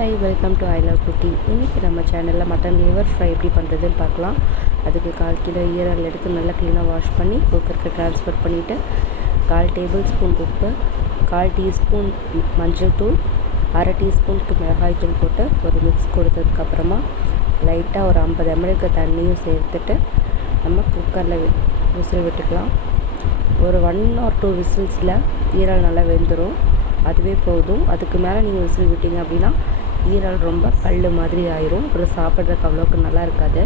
Hi, welcome to I love cooking. இன்றைக்கி நம்ம சேனலில் மட்டன் லிவர் ஃப்ரை எப்படி பண்ணுறதுன்னு பார்க்கலாம். அதுக்கு 1/4 கிலோ ஈரல் எடுத்து நல்லா க்ளீனாக வாஷ் பண்ணி குக்கருக்கு ட்ரான்ஸ்ஃபர் பண்ணிவிட்டு 1/4 டேபிள் ஸ்பூன் உப்பு, 1/4 டீஸ்பூன் மஞ்சள் தூள், 1/2 டீஸ்பூனுக்கு மிளகாய் தூள் போட்டு ஒரு மிக்ஸ் கொடுத்ததுக்கப்புறமா லைட்டாக ஒரு 50 ml தண்ணியும் சேர்த்துட்டு நம்ம குக்கரில் விசில் விட்டுக்கலாம். ஒரு 1 or 2 விசில்ஸில் ஈரல் நல்லா வெந்துடும். அதுவே போதும். அதுக்கு மேலே நீங்கள் விசில் விட்டீங்க அப்படின்னா ஈரல் ரொம்ப கல் மாதிரி ஆயிரும். அப்புறம் சாப்பிட்றதுக்கு அவ்வளோக்கு நல்லா இருக்காது.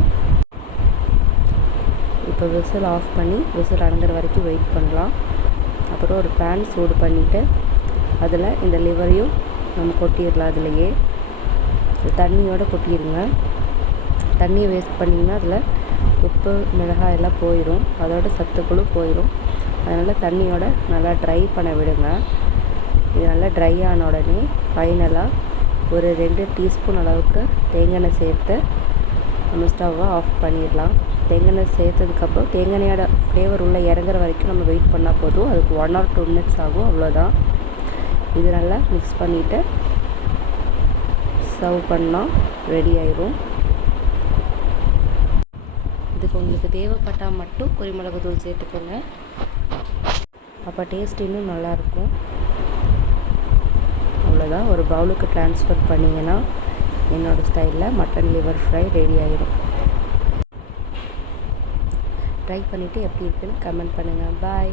இப்போ விசில் ஆஃப் பண்ணி விசில் அடங்குற வரைக்கும் வெயிட் பண்ணலாம். அப்புறம் ஒரு பேன் சூடு பண்ணிவிட்டு அதில் இந்த லிவரையும் நம்ம கொட்டிடலாம். அதிலையே தண்ணியோடு கொட்டிடுங்க. தண்ணியை வேஸ்ட் பண்ணிங்கன்னா அதில் உப்பு மிளகாய் எல்லாம் போயிடும், அதோட சத்துக்களும் போயிடும். அதனால் தண்ணியோட நல்லா ட்ரை பண்ண விடுங்க. இது நல்லா ட்ரை ஆன உடனே ஃபைனலாக ஒரு 2 டீஸ்பூன் அளவுக்கு தேங்காய் எண்ணெய் சேர்த்து நம்ம ஸ்டவ்வை ஆஃப் பண்ணிடலாம். தேங்காய் எண்ணெய் சேர்த்ததுக்கப்புறம் தேங்காய் எண்ணெயோட ஃப்ளேவர் உள்ளே இறங்குற வரைக்கும் நம்ம வெயிட் பண்ணால் போதும். அதுக்கு 1 or 2 minutes ஆகும், அவ்வளோதான். இது நல்லா மிக்ஸ் பண்ணிவிட்டு சர்வ் பண்ணால் ரெடி ஆயிடும். இதுக்கு உங்களுக்கு தேவைப்பட்டால் மட்டும் குருமிளகு தூள் சேர்த்துக்கோங்க. அப்போ டேஸ்ட் இன்னும் நல்லாயிருக்கும். அவ்வளோதான். ஒரு பவுலுக்கு ட்ரான்ஸ்ஃபர் பண்ணிங்கன்னா என்னோடய ஸ்டைலில் மட்டன் லிவர் ஃப்ரை ரெடி ஆயிடும். ட்ரை பண்ணிவிட்டு எப்படி இருக்குன்னு கமெண்ட் பண்ணுங்கள். பாய்.